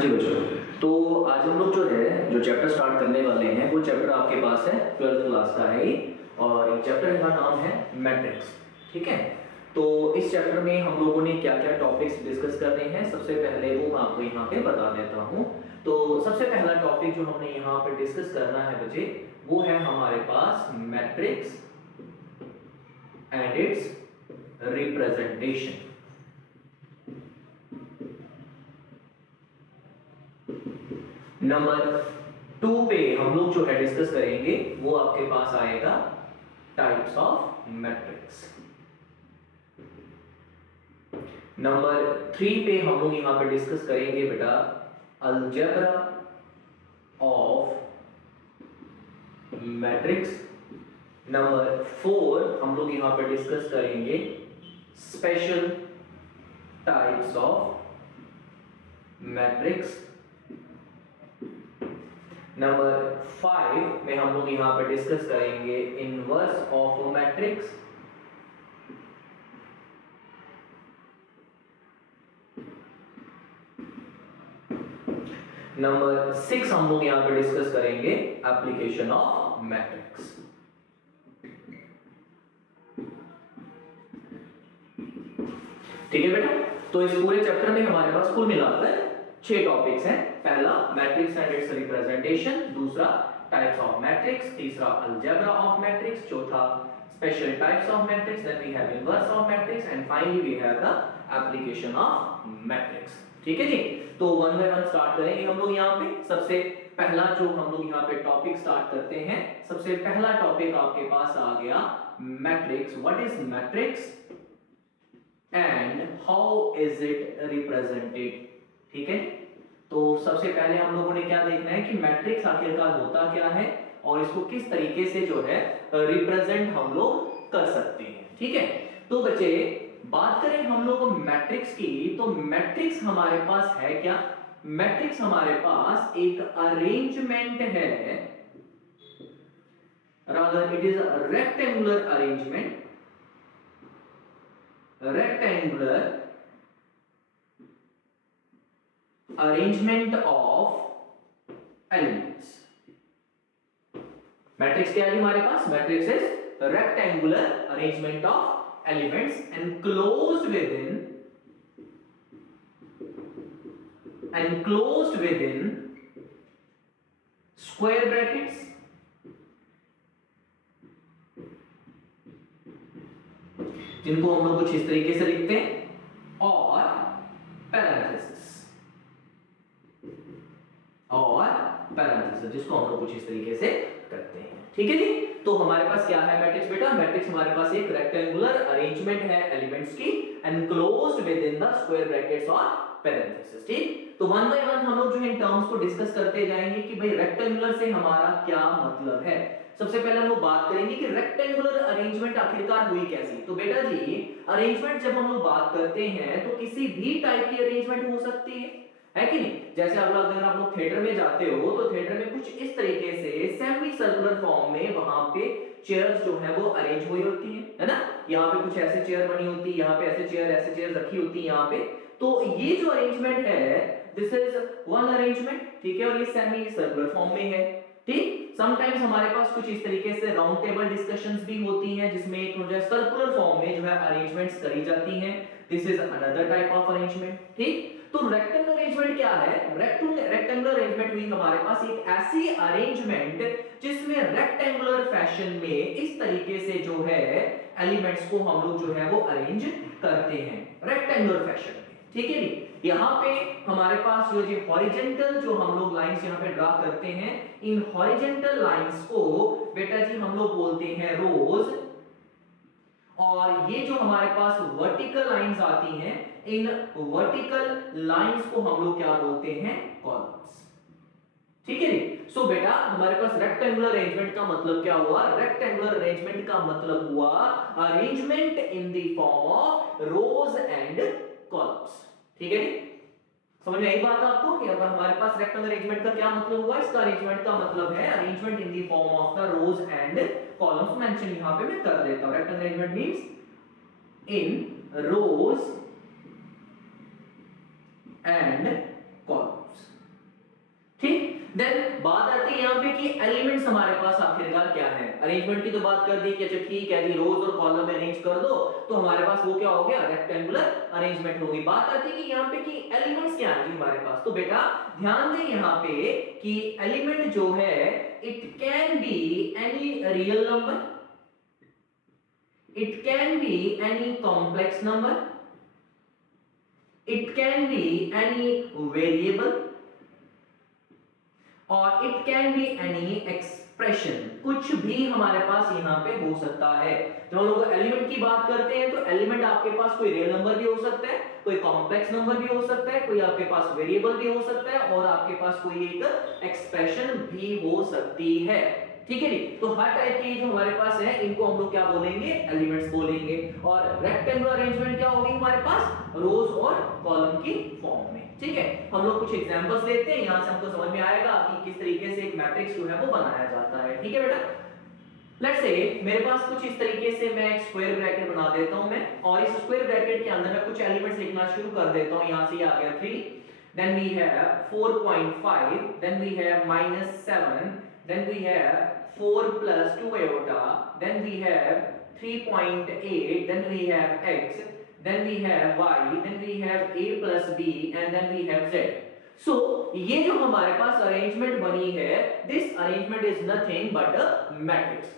हाँ जी बच्चों, तो आज हम लोग जो है जो चैप्टर स्टार्ट करने वाले हैं वो चैप्टर आपके पास है 12th क्लास का है और एक चैप्टर का नाम है मैट्रिक्स। ठीक है, तो इस चैप्टर में हम लोगों ने क्या क्या टॉपिक्स डिस्कस करने हैं सबसे पहले वो मैं आपको यहाँ पे बता देता हूँ। तो सबसे पहला टॉपिक जो हमने यहाँ पे डिस्कस करना है बच्चे वो है हमारे पास matrix and its representation. Number 2 पे हम लोग जो है डिस्कस करेंगे वो आपके पास आएगा टाइप्स ऑफ मैट्रिक्स। नंबर 3 पे हम लोग यहां पे डिस्कस करेंगे बेटा अलजेब्रा ऑफ मैट्रिक्स। नंबर 4 हम लोग यहां पे डिस्कस करेंगे special types of matrix. Number 5 में हम लोग यहां पर डिस्कस करेंगे इनवर्स ऑफ मैट्रिक्स। नंबर 6 हम लोग यहां पर डिस्कस करेंगे एप्लीकेशन ऑफ मैट्रिक्स। ठीक है बेटा, तो इस पूरे चैप्टर में हमारे पास कुल मिलाकर 6 टॉपिक्स हैं। पहला मैट्रिक्स एंड इट्स रिप्रेजेंटेशन, दूसरा टाइप्स ऑफ मैट्रिक्स, तीसरा अलजेब्रा ऑफ मैट्रिक्स, चौथा special types of matrix, then we have inverse of matrix and finally we have the application of matrix. ठीक है जी, तो वन बाय वन स्टार्ट करेंगे हम लोग यहाँ पे। सबसे पहला जो हम लोग यहाँ पे टॉपिक स्टार्ट करते हैं, सबसे पहला टॉपिक आपके पास आ गया matrix. What is matrix and how is it represented. ठीक है, तो सबसे पहले हम लोगों ने क्या देखना है कि मैट्रिक्स आखिरकार होता क्या है और इसको किस तरीके से जो है रिप्रेजेंट हम लोग कर सकते हैं। ठीक है, तो बच्चे बात करें हम लोग मैट्रिक्स की, तो मैट्रिक्स हमारे पास है क्या? मैट्रिक्स हमारे पास एक अरेंजमेंट है, rather it is a rectangular arrangement, rectangular arrangement of elements. Matrix क्या है हमारे पास? Matrix is rectangular arrangement of elements enclosed within square brackets जिनको हम लोग कुछ इस तरीके से लिखते हैं और पैरेंथेसिस जिसको हम लोग कुछ इस तरीके से करते हैं। ठीक है जी, तो हमारे पास क्या है मैट्रिक्स बेटा? मैट्रिक्स हमारे पास एक रेक्टेंगुलर अरेंजमेंट है एलिमेंट्स की enclosed with in the square brackets और पैरेंथेसिस। ठीक, तो वन बाय वन हम लोग जो है इन टर्म्स को डिस्कस करते जाएंगे कि भाई रेक्टेंगुलर से हमारा क्या मतलब है। सबसे पहले हम लोग बात करेंगे कि रेक्टेंगुलर अरेंजमेंट आखिरकार हुई कैसी। तो बेटा जी अरेंजमेंट जब हम लोग बात करते हैं तो किसी भी टाइप की अरेंजमेंट हो सकती है कि नहीं? जैसे अगर आप लोग थिएटर में जाते हो तो थिएटर में कुछ इस तरीके से सेमी सर्कुलर फॉर्म में वहां पे चेयर्स जो है वो अरेंज हुई होती है ना। यहाँ पे कुछ ऐसे चेयर बनी होती है, यहाँ पे ऐसे चेयर रखी होती है यहाँ पे। तो ये जो अरेंजमेंट है दिस इज वन अरेंजमेंट। ठीक है, और ये सेमी सर्कुलर फॉर्म में है। ठीक, समटाइम्स हमारे पास कुछ इस तरीके से राउंड टेबल डिस्कशंस भी होती हैं जिसमें एक सर्कुलर फॉर्म में जो है अरेंजमेंट्स करी जाती हैं। This is another type of arrangement. ठीक, तो रेक्टेंगुलर अरेंजमेंट क्या है? रेक्टेंगुलर अरेंजमेंट हुई हमारे पास एक ऐसी अरेंजमेंट जिसमें रेक्टेंगुलर फैशन में इस तरीके से जो है एलिमेंट्स को हम लोग जो है वो अरेंज करते हैं रेक्टेंगुलर फैशन में। ठीक है जी, यहाँ पे हमारे पास जो हॉरिजेंटल जो हम लोग लाइंस यहाँ पे ड्रा करते हैं, इन हॉरिजेंटल लाइंस को बेटा जी हम लोग बोलते हैं रोज, और ये जो हमारे पास वर्टिकल लाइंस आती हैं इन वर्टिकल लाइंस को हम लोग क्या बोलते हैं? कॉलम्स। ठीक है जी, सो बेटा हमारे पास रेक्टेंगुलर अरेंजमेंट का मतलब क्या हुआ? रेक्टेंगुलर अरेंजमेंट का मतलब हुआ arrangement in the form of rose and columns. ठीक है जी, समझ में आई बात आपको कि अब हमारे पास रेक्टेंगुलर अरेंजमेंट का क्या मतलब हुआ? इसका अरेंजमेंट का मतलब है arrangement in the form of the rows and columns. Mention यहां पे मैं कर देता हूं। Rectangular arrangement means in rows and columns. Then बात आती है यहाँ पे कि एलिमेंट्स हमारे पास आखिरकार क्या है। अरेंजमेंट की तो बात कर दी कि अच्छा ठीक है जी रोज और कॉलम में अरेंज कर दो तो हमारे पास वो क्या हो गया, रेक्टेंगुलर अरेंजमेंट होगी। बात आती है कि यहाँ पे कि एलिमेंट्स क्या है जी हमारे पास। तो बेटा ध्यान दें यहाँ पे कि एलिमेंट जो है it can be any real number, it can be any complex number, it can be any variable और it can be any expression। कुछ भी हमारे पास यहाँ पे हो सकता है। जब हम लोग एलिमेंट की बात करते हैं तो एलिमेंट आपके पास कोई रियल नंबर भी हो सकता है, कोई कॉम्प्लेक्स नंबर भी हो सकता है, कोई आपके पास वेरिएबल भी हो सकता है और आपके पास कोई एक एक्सप्रेशन भी हो सकती है। ठीक है जी। तो हर टाइप की जो हमारे पास है इनको हम लोग क्या बोलेंगे, एलिमेंट्स बोलेंगे। और रेक्टेंगुलर अरेंजमेंट क्या होगी हमारे पास, रोज और कॉलम की फॉर्म में। ठीक है, हम लोग कुछ एग्जांपल्स देखते हैं, यहां से हमको समझ में आएगा कि किस तरीके से एक मैट्रिक्स जो है वो बनाया जाता है। ठीक है बेटा, लेट्स से मेरे पास कुछ इस तरीके से मैं एक स्क्वायर ब्रैकेट बना देता हूं मैं, और इस स्क्वायर ब्रैकेट के अंदर मैं कुछ एलिमेंट्स लिखना शुरू कर देता हूं। यहां से आ गया 3, then we have 4.5, then we have -7, then we have 4 plus 2 iota, then we have 3.8, then we have x, then we have y, then we have a plus b and then we have z. So ये जो हमारे पास arrangement बनी है, this arrangement is nothing but a matrix।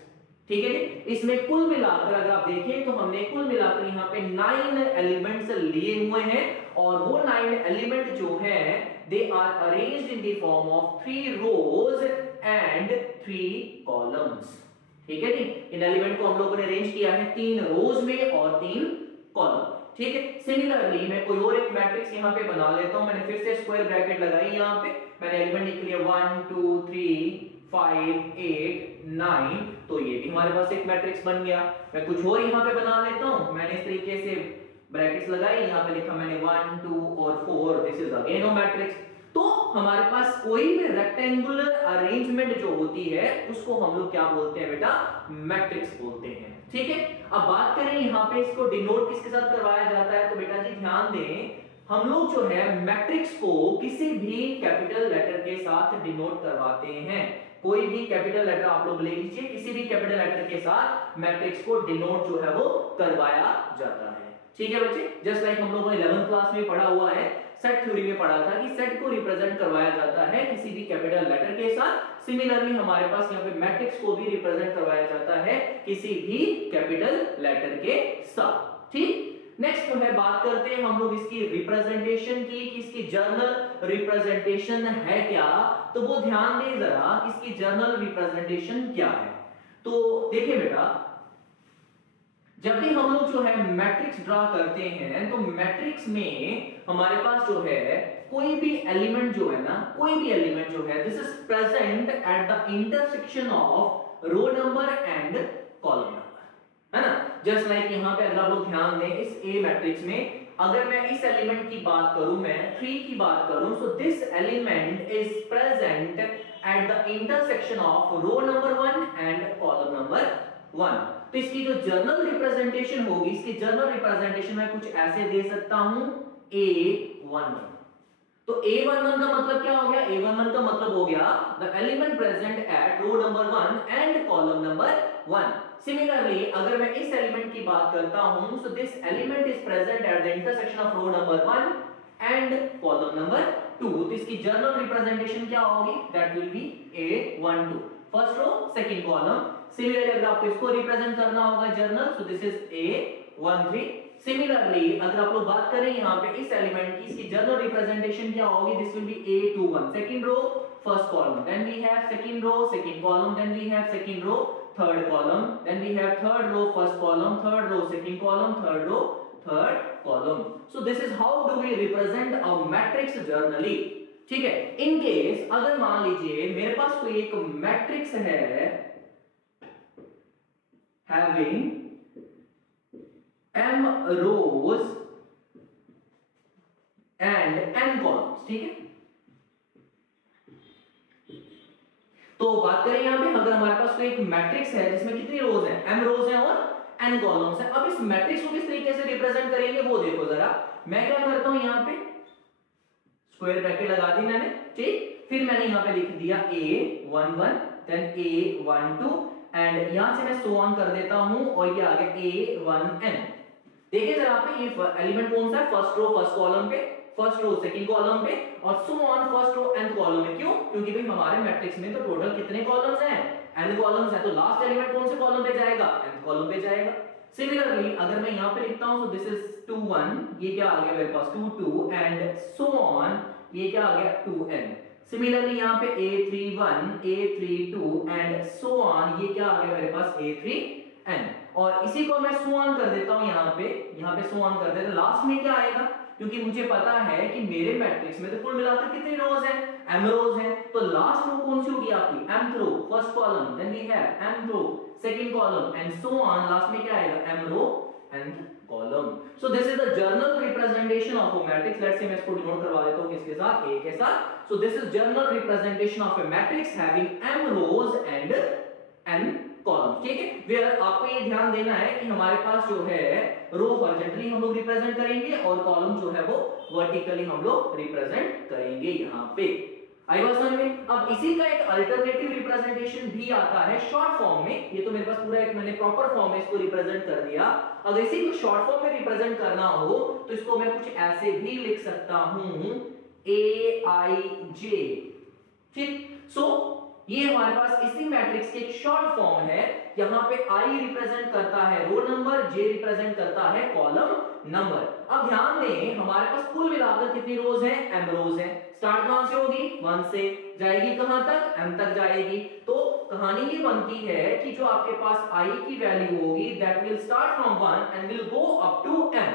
ठीक है जी। इसमें कुल मिलाकर अगर आप देखें तो हमने कुल मिलाकर यहाँ पे 9 एलिमेंट्स लिए हुए हैं और वो 9 एलिमेंट जो हैं they are arranged in the form of 3 rows and 3 columns। ठीक है जी। इन एलिमेंट को हम लोगों ने अरेंज किया है 3 रोज में और 3 कॉलम। ठीक है, सिमिलरली मैं कोई और एक मैट्रिक्स यहाँ पे बना लेता हूँ। मैंने फिर से स्क्वायर ब्रैकेट लगाई, यहाँ पे मैंने एलिमेंट लिख लिया 1 2 3 5 8 9, तो ये भी हमारे पास एक मैट्रिक्स बन गया। मैं कुछ और यहाँ पे बना लेता हूँ, मैंने इस तरीके से ब्रैकेट्स लगाई, यहाँ पे लिखा मैंने 1 2 और 4, this is again a matrix. तो हमारे पास कोई भी रेक्टेंगुलर अरेंजमेंट जो होती है उसको हम लोग क्या बोलते हैं बेटा, मैट्रिक्स बोलते हैं। ठीक है, अब बात करें यहाँ पे इसको डिनोट किसके साथ करवाया जाता है, तो बेटा जी ध्यान दें, हम लोग जो है मैट्रिक्स को किसी भी कैपिटल लेटर के साथ डिनोट करवाते हैं। कोई भी कैपिटल लेटर आप लोग ले लीजिए, किसी भी कैपिटल लेटर के साथ मैट्रिक्स को डिनोट जो है वो करवाया जाता है। ठीक है बच्चे, जस्ट लाइक हम लोगों ने 11th क्लास में पढ़ा हुआ है, सेट थ्योरी में पढ़ा था कि सेट को रिप्रेजेंट करवाया जाता है किसी भी कैपिटल लेटर के साथ। सिमिलरली हमारे पास यहाँ पे मैट्रिक्स को भी रिप्रेजेंट करवाया जाता है किसी भी कैपिटल लेटर के साथ। ठीक, नेक्स्ट जो है बात करते हैं हम लोग इसकी रिप्रेजेंटेशन की, कि इसकी जर्नल रिप्रेजेंटेशन है क्या। तो वो ध्यान दें जरा, इसकी जर्नल रिप्रेजेंटेशन क्या है। तो देखिए बेटा, जब भी हम लोग जो है मैट्रिक्स ड्रा करते हैं तो मैट्रिक्स में हमारे पास जो है कोई भी एलिमेंट जो है ना, कोई भी एलिमेंट जो है this is present at the intersection of row number and column number, है ना। जस्ट लाइक यहाँ पे अगर आप लोग ध्यान दें, इस ए मैट्रिक्स में अगर मैं इस एलिमेंट की बात करूं, मैं 3 की बात करूं, so this element is present at the intersection of row number 1 and column number 1। तो इसकी जो जर्नल रिप्रेजेंटेशन होगी, इसकी जर्नल रिप्रेजेंटेशन मैं कुछ ऐसे दे सकता हूं A11। तो A11 का मतलब क्या हो गया, A11 का मतलब हो गया the element present at row number 1 and column number 1। Similarly अगर मैं इस एलिमेंट की बात करता हूं, so this element is present at the intersection of row number 1 and column number 2। तो इसकी जर्नल रिप्रेजेंटेशन क्या होगी, that will be A12, first row second column. Similarly अगर आपको इसको रिप्रेजेंट करना होगा general, so this is A13। Similarly अगर आप लोग बात करें यहाँ पे इस एलिमेंट की, इसकी जर्नल रिप्रेजेंटेशन क्या होगी, this will be A21, second row first column, then we have second row second column, then we have second row third column, then we have third row first column, third row second column, third row third column. So this is how do we represent a matrix generally. ठीक है, in case अगर मान लीजिए मेरे पास कोई एक matrix है having m rows and n columns, ठीक है। तो बात करें यहां पे, अगर हमारे पास कोई एक मैट्रिक्स है जिसमें कितनी रोज हैं, m रोज हैं और n कॉलम्स हैं। अब इस मैट्रिक्स को किस तरीके से रिप्रेजेंट करेंगे वो देखो जरा। मैं क्या करता हूं, यहां पे स्क्वायर ब्रैकेट लगा दी मैंने, ठीक। फिर मैंने यहाँ पे लिख दिया A11 देन A12 एंड यहाँ से मैं सो ऑन कर देता हूँ और ये आ गया A1n। देखिए जरा पे ये एलिमेंट कौन सा है, फर्स्ट रो फर्स्ट कॉलम पे, फर्स्ट रो सेकंड कॉलम पे और so on first row nth column में। क्यों? क्योंकि भाई हमारे मैट्रिक्स में तो टोटल कितने कॉलम्स हैं, n कॉलम्स हैं, तो लास्ट एलिमेंट कौन से कॉलम पे जाएगा, nth कॉलम पे जाएगा। सिमिलरली अगर मैं यहाँ पे लिखता हूँ, सो दिस इज 2 1, ये क्या आ गया मेरे पास 2 2 एंड सो ऑन, ये क्या आ गया 2n। सिमिलरली यहाँ पे A31 A32 and so on, ये क्या आ गया मेरे पास A3n। और इसी को मैं सो ऑन कर देता हूँ यहाँ पे सो ऑन कर देता, लास्ट में क्या आएगा, क्योंकि मुझे पता है कि मेरे मैट्रिक्स में तो कुल मिलाकर कितनी रोज है, m रोज है, तो लास्ट रो कौन सी होगी आपकी, mth row first column, then we have mth row second column and so on, last में क्या आएगा m row nth column. So this is the general representation of a matrix. Let's say मैं इसको denote करवा देता हूं किसके साथ, a के साथ। So this is general representation of a matrix having m rows and n column. ठीक है, वेयर आपको ये ध्यान देना है कि हमारे पास जो है रो हॉरिजॉन्टली हम लोग रिप्रेजेंट करेंगे और कॉलम जो है वो वर्टिकली हम लोग रिप्रेजेंट करेंगे यहाँ पे। आई बात समझ में? अब इसी का एक अल्टरनेटिव रिप्रेजेंटेशन भी आता है शॉर्ट फॉर्म में। ये तो मेरे पास पूरा एक मैंने प्रॉपर फॉर्म में इसको रिप्रेजेंट कर दिया। अगर इसी को शॉर्ट फॉर्म में रिप्रेजेंट करना हो तो इसको मैं कुछ ऐसे भी लिख सकता हूं, AIJ। ठीक, सो ये हमारे पास इसी मैट्रिक्स की एक शॉर्ट फॉर्म है। यहाँ पे I रिप्रेजेंट करता है रो नंबर, J रिप्रेजेंट करता है कॉलम नंबर। अब ध्यान दें हमारे पास कुल मिलाकर कितनी रोज हैं, m रोज हैं। स्टार्ट कहां से होगी, 1 से, जाएगी कहां तक, m तक जाएगी। तो कहानी ये बनती है कि जो आपके पास I की वैल्यू होगी that will start from 1 and will go up to m।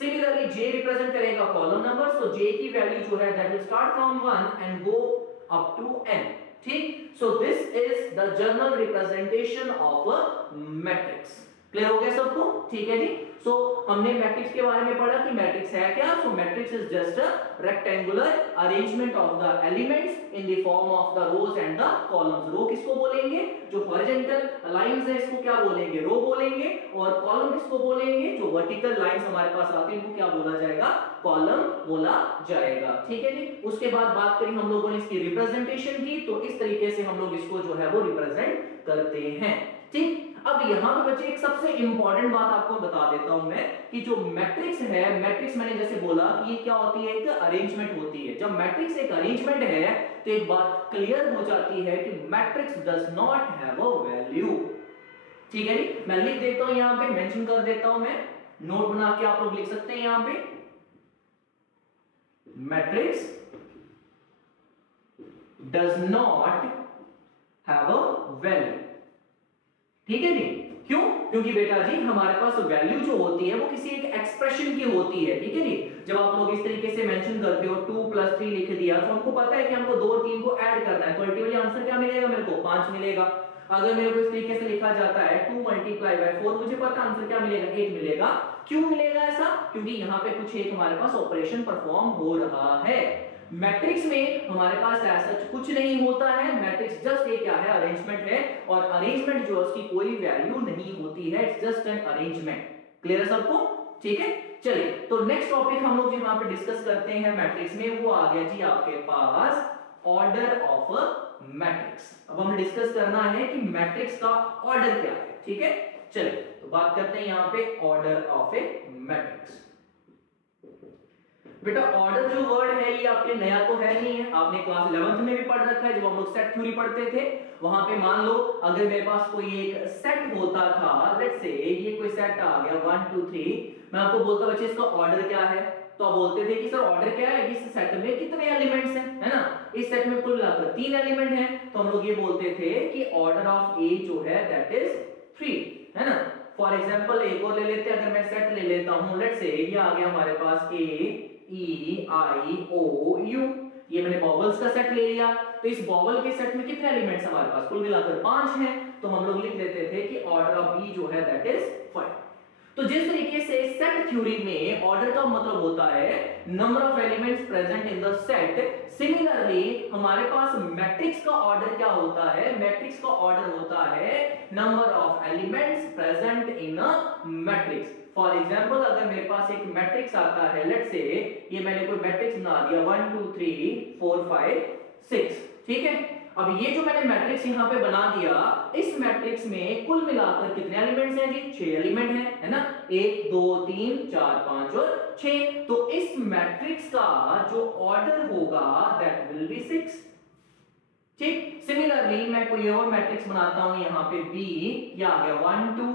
Similarly J represent करेगा कॉलम नंबर, सो J की वैल्यू जो है that will start from 1 and go up to n। ठीक, so this is the general representation of a matrix. Clear हो गया सबको? ठीक है जी। सो हमने मैट्रिक्स के बारे में पढ़ा कि मैट्रिक्स है क्या। So matrix is just a rectangular arrangement of the elements in the form of the rows and the columns. Row किसको बोलेंगे, जो हॉरिजॉन्टल लाइंस है इसको क्या बोलेंगे, रो बोलेंगे, और कॉलम किसको बोलेंगे, जो वर्टिकल लाइंस हमारे पास आती है इनको क्या बोला जाएगा, कॉलम बोला जाएगा। ठीक है जी। उसके बाद बात करें हम लोगों ने इसकी रिप्रेजेंटेशन की, तो इस तरीके से हम लोग इसको जो है वो रिप्रेजेंट करते हैं। ठीक, अब यहां पे बच्चे एक सबसे इंपॉर्टेंट बात आपको बता देता हूं मैं कि जो मैट्रिक्स है, मैट्रिक्स मैंने जैसे बोला कि ये क्या होती है, एक अरेंजमेंट होती है। जब मैट्रिक्स एक अरेंजमेंट है तो एक बात क्लियर हो जाती है कि matrix does not have a value. ठीक है जी, मैं लिख देता हूं यहां पे, मेंशन कर देता हूं मैं, नोट बना के आप लोग लिख सकते हैं यहां पे, matrix does not have a value. ठीक है जी, क्यों? क्योंकि बेटा जी हमारे पास वैल्यू जो होती है वो किसी एक एक्सप्रेशन की होती है। ठीक है जी, जब आप लोग इस तरीके से मेंशन करते हो 2 + 3 लिख दिया तो हमको पता है कि हमको 2 और 3 को ऐड करना है, तो अल्टीमेटली आंसर क्या मिलेगा मेरे को, 5 मिलेगा। अगर मेरे को इस तरीके से लिखा जाता है 2 × 4, मुझे पता आंसर क्या मिलेगा, 8 मिलेगा। क्यों मिलेगा ऐसा? क्योंकि यहाँ पे कुछ एक हमारे पास ऑपरेशन परफॉर्म हो रहा है। मैट्रिक्स में हमारे पास ऐसा कुछ नहीं होता है, मैट्रिक्स जस्ट एक क्या है, अरेंजमेंट है, और अरेंजमेंट जो है उसकी कोई वैल्यू नहीं होती है, it's just an arrangement. Clear है सबको? ठीक है, चलिए तो नेक्स्ट टॉपिक हम लोग जो यहाँ पे डिस्कस करते हैं मैट्रिक्स में, वो आ गया जी आपके पास ऑर्डर ऑफ अ मैट्रिक्स। अब हमें डिस्कस करना है कि मैट्रिक्स का ऑर्डर क्या है। ठीक है, चलिए तो बात करते हैं यहाँ पे ऑर्डर ऑफ ए मैट्रिक्स। बेटा ऑर्डर जो वर्ड है ये आपके नया तो है नहीं है, आपने क्लास 11th में भी पढ़ रखा है। जब हम लोग सेट थ्योरी पढ़ते थे वहां पे मान लो अगर मेरे पास कोई एक सेट होता था, लेट्स से ये कोई सेट आ गया 1 2 3, मैं आपको बोलता बच्चे इसका ऑर्डर क्या है, तो आप बोलते थे कि सर ऑर्डर क्या है, इस सेट में कितने एलिमेंट्स हैं, है ना, इस सेट में कुल मिलाकर 3 एलिमेंट हैं, तो हम लोग ये बोलते थे कि ऑर्डर ऑफ ए जो है दैट इज 3, है ना। फॉर एग्जांपल एक और ले लेते हैं, अगर मैं सेट ले लेता हूं, लेट्स से ये आ गया हमारे पास ए ई आई ओ यू, ये मैंने वॉवल्स का सेट ले लिया, तो इस वॉवल के सेट में कितने एलिमेंट्स हमारे पास, कुल मिलाकर 5 हैं, तो हम लोग लिख देते थे कि ऑर्डर ऑफ बी जो है दैट इज 5। तो जिस तरीके से सेट थ्योरी में ऑर्डर का मतलब होता है number of elements present in the set, similarly हमारे पास मैट्रिक्स का ऑर्डर क्या होता है, मैट्रिक्स का ऑर्डर होता है number of elements present in a matrix. For example अगर मेरे पास एक मैट्रिक्स आता है, लेट्स से ये मैंने कोई मैट्रिक्स बना दिया 1 2 3 4 5 6। ठीक है, अब ये जो मैंने मैट्रिक्स यहाँ पे बना दिया, इस मैट्रिक्स में कुल मिलाकर कितने एलिमेंट्स हैं जी? 6 एलिमेंट हैं, है ना? 1 2 3 4 5 और 6। तो इस मैट्रिक्स का जो ऑर्डर होगा दैट विल बी 6। ठीक, सिमिलरली मैं कोई और मैट्रिक्स बनाता हूं, यहाँ पे B, ये आ गया 1 2,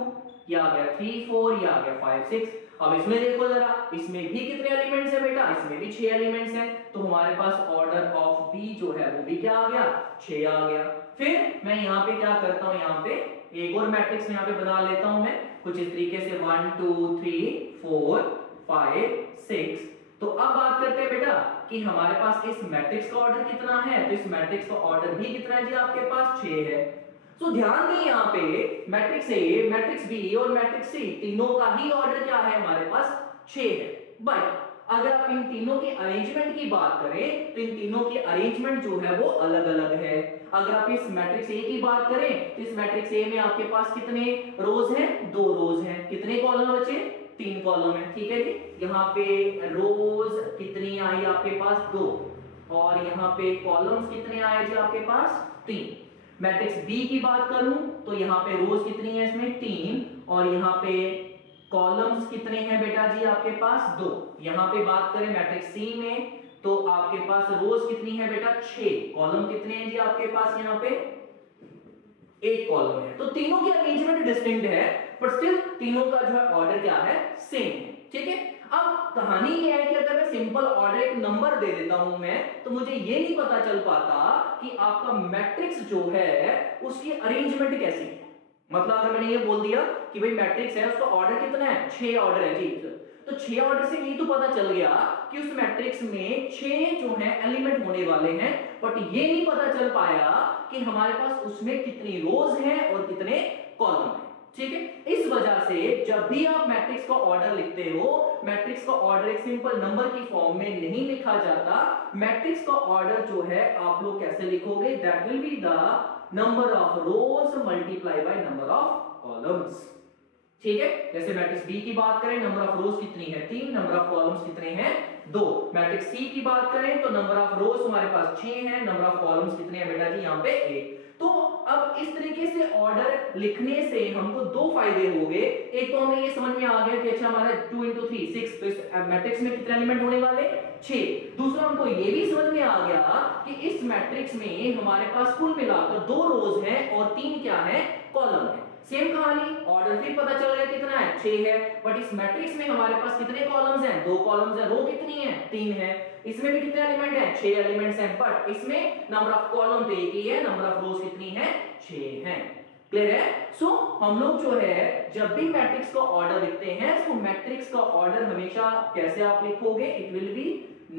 ये आ गया 3 4, ये आ गया 5 6। अब इसमें देखो जरा, इसमें भी कितने एलिमेंट्स हैं बेटा? इसमें भी 6 एलिमेंट्स हैं। तो हमारे पास ऑर्डर ऑफ B जो है वो भी क्या आ गया? 6 आ गया। फिर मैं यहाँ पे क्या करता हूँ, यहाँ पे एक और मैट्रिक्स यहाँ पे बना लेता हूँ मैं कुछ इस तरीके से 1 2 3 4 5 6। तो अब बात करते हैं बेटा कि हमारे पास इस मैट्रिक्स का ऑर्डर कितना है। तो इस मैट्रिक्स का ऑर्डर भी कितना है जी? आपके पास 6 है। तो ध्यान दें यहाँ पे मैट्रिक्स ए, मैट्रिक्स बी और मैट्रिक्स सी तीनों का ही ऑर्डर क्या है? हमारे पास 6 है। बट अगर आप इन तीनों के अरेंजमेंट की बात करें तो इन तीनों के अरेंजमेंट जो है वो अलग अलग है। अगर आप इस मैट्रिक्स ए की बात करें तो इस मैट्रिक्स ए में आपके पास कितने रोज हैं? 2 रोज हैं। कितने कॉलम बचे? 3 कॉलम है। ठीक है जी, यहाँ पे रोज कितनी आई आपके पास? 2। और यहाँ पे कॉलम्स कितने आए जी आपके पास? 3। मैट्रिक्स बी की बात करूं तो यहाँ पे रोज कितनी है? इसमें 3। और यहाँ पे कॉलम्स कितने हैं बेटा जी? आपके पास 2। यहाँ पे बात करें मैट्रिक्स सी में तो आपके पास रोज कितनी है बेटा? 6। कॉलम कितने हैं जी आपके पास? यहाँ पे 1 कॉलम है। तो तीनों की अरेंजमेंट डिस्टिंक्ट है, पर स्टिल तीनों का जो है ऑर्डर क्या है? सेम है। ठीक है, अब कहानी ये है कि अगर मैं सिंपल ऑर्डर एक नंबर दे देता हूं मैं, तो मुझे ये नहीं पता चल पाता कि आपका मैट्रिक्स जो है उसकी अरेंजमेंट कैसी है। मतलब अगर मैंने ये बोल दिया कि भाई मैट्रिक्स है, उसका ऑर्डर कितना है? 6 ऑर्डर है जी। तो 6 ऑर्डर से ये तो पता चल गया कि उस मैट्रिक्स में 6 जो है एलिमेंट होने वाले हैं, बट ये नहीं पता चल पाया कि हमारे पास उसमें कितनी रोज हैं और कितने कॉलम हैं। ठीक है, इस वजह से जब भी आप मैट्रिक्स का ऑर्डर लिखते हो, मैट्रिक्स का ऑर्डर एक सिंपल नंबर की फॉर्म में नहीं लिखा जाता। मैट्रिक्स का ऑर्डर जो है आप लोग कैसे लिखोगे? That will be the number of rose multiply by number of columns. ठीक है, जैसे मैट्रिक्स बी की बात करें, नंबर ऑफ रोज कितनी है? 3। नंबर ऑफ कॉलम्स कितने हैं? 2। मैट्रिक्स सी की बात करें तो नंबर ऑफ रोज हमारे पास 6 है, नंबर ऑफ कॉलम्स कितने हैं बेटा जी? यहाँ पे 1। तो अब इस तरीके से ऑर्डर लिखने से हमको 2 फायदे हो गए। एक तो हमें ये समझ में आ गया कि अच्छा हमारा 2 × 3 6, तो इस मैट्रिक्स में कितने एलिमेंट होने वाले? 6। दूसरा हमको ये भी समझ में आ गया कि इस मैट्रिक्स में हमारे पास कुल मिलाकर 2 रोज हैं और 3 क्या है? कॉलम है। सेम कहानी, ऑर्डर फिर पता चल गया कितना है? 6 है। बट इस मैट्रिक्स में हमारे पास कितने कॉलम्स हैं? 2 कॉलम्स हैं। रो कितनी है? 3 है। इसमें भी कितने एलिमेंट हैं? 6 एलिमेंट्स हैं। बट इसमें नंबर ऑफ कॉलम तो एक ही है, नंबर ऑफ रोज कितनी है? 6 है। क्लियर है? सो हम लोग जो है जब भी मैट्रिक्स का ऑर्डर लिखते हैं तो मैट्रिक्स का ऑर्डर हमेशा कैसे आप लिखोगे? It will be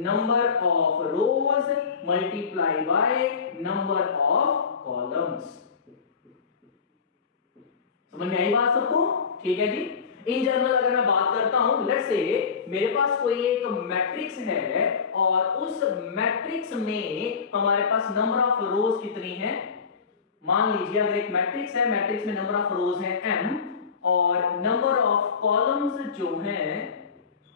number of rose multiply by number of columns. समझ में आई बात सबको? ठीक है जी। इन जनरल अगर मैं बात करता हूं, लेट्स से मेरे पास कोई एक मैट्रिक्स है और उस मैट्रिक्स में हमारे पास नंबर ऑफ रोज कितनी है? मान लीजिए अगर एक मैट्रिक्स है, मैट्रिक्स में नंबर ऑफ रोज है m और नंबर ऑफ कॉलम्स जो हैं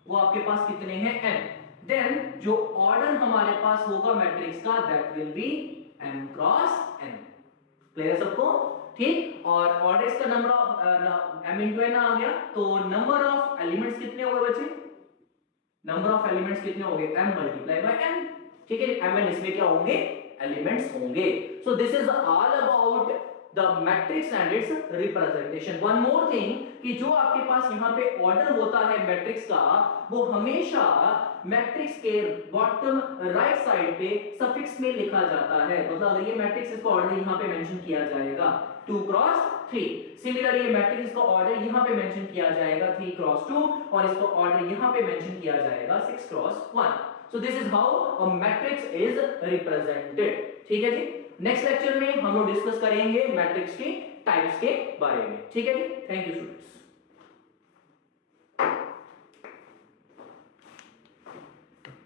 वो आपके पास कितने हैं? n। देन जो ऑर्डर हमारे पास होगा मैट्रिक्स का that will B m cross n। Clear है सबको? ठीक, और ऑर्डर इसका नंबर ऑफ m × n आ गया, तो नंबर ऑफ एलिमेंट्स कितने हो गए बच्चे? नंबर ऑफ एलिमेंट्स कितने हो गए? m × n। ठीक है, m n इसमें क्या होंगे? एलिमेंट्स होंगे। सो this is all about the matrix and its representation. One more thing कि जो आपके पास यहाँ पे ऑर्डर होता है मैट्रिक्स का, वो हमेशा मैट्रिक्स के बॉटम राइट साइड पे सफिक्स में लिखा जाता है। मतलब अगर ये मैट्रिक्स, इसका ऑर्डर यहाँ पे मेंशन किया जाएगा 2 × 3। सिमिलरली ये मैट्रिक्स का ऑर्डर यहाँ पे मेंशन किया जाएगा 3 × 2 और इसका ऑर्डर यहाँ पे मेंशन किया जाएगा 6 × 1। So this is how a matrix is represented. ठीक है जी। नेक्स्ट लेक्चर में हम लोग डिस्कस करेंगे मैट्रिक्स की टाइप्स के बारे में। ठीक है जी। Thank you students.